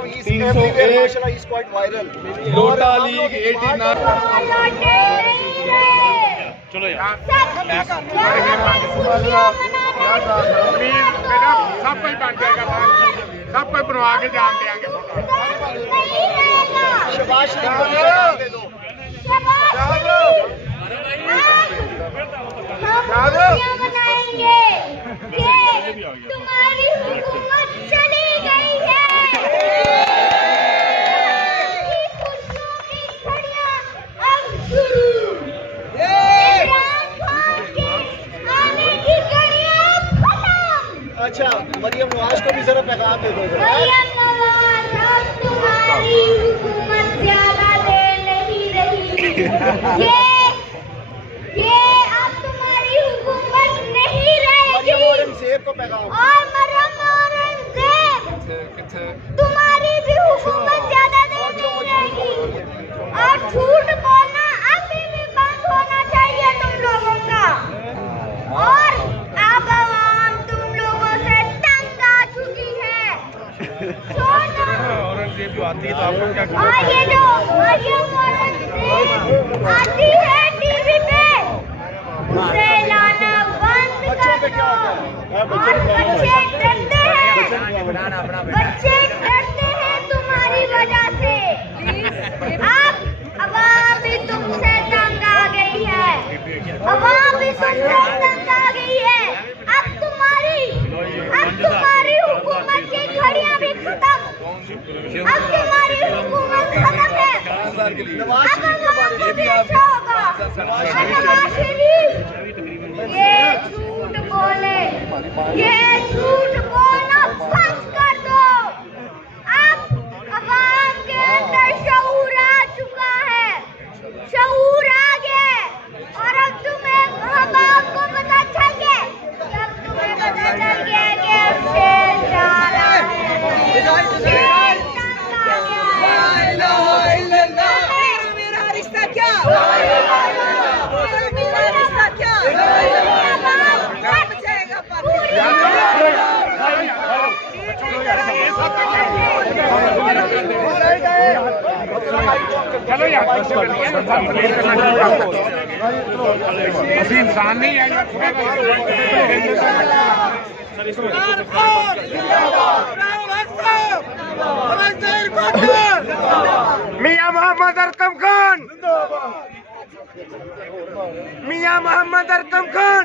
Now he's everywhere. Mashallah, he's quite viral. लोटा league 89 चलो यार सब कोई बन जाएगा, सब कोई बनवा के जान देंगे। शबाश शरीफ को दे दो। तुम्हारी हुकूमत चली गई है। खुशियों की घड़ियां अब शुरू, आने की घड़ियां खत्म। अच्छा, मरियम नवाज को भी जरा पैगाम दे दो। मरियम नवाज, अब तुम्हारी हुकूमत ज्यादा देर नहीं रही। ये अब तुम्हारी हुकूमत नहीं रहेगी। औरंगजेब को पैगाम। और मरियम औरंगजेब, तुम्हारी भी हुकूमत ज्यादा देर नहीं रहेगी। और झूठ बोलना अभी भी बंद होना चाहिए तुम लोगों का। और अब आवाम तुम लोगों से तंग आ चुकी है। औरंगजेब जो आती है तो आपको क्या और ये जो मरियम औरंगजेब आती है टीवी पे, उसे लाना बंद कर दो। और बच्चे डरते हैं, बच्चे डरते हैं तुम्हारी वजह से। अब अवाम भी तुमसे तंग आ गई है, अवाम भी तुमसे तंग आ गई है। अब तुम्हारी हुकूमत की घड़ियां भी खत्म। अब तुम्हारी हुकूमत खत्म है। अब अवाम को कैसा होगा? नवाज शरीफ ये झूठ बोले, ये झूठ बोलना बंद कर दो। अब अवाम के अंदर शऊर आ चुका है, शऊर आ गया। और अब तुम्हें हम आपको पता चल गया, जब तुम्हें पता चल गया कि शेर जा रहा है, शेर तंग आ गया है। मेरा रिश्ता क्या, मेरा रिश्ता क्या चलो यार, अभी इंसान नहीं है। मियां मोहम्मद अरकम खान, मियां मोहम्मद अरकम खान।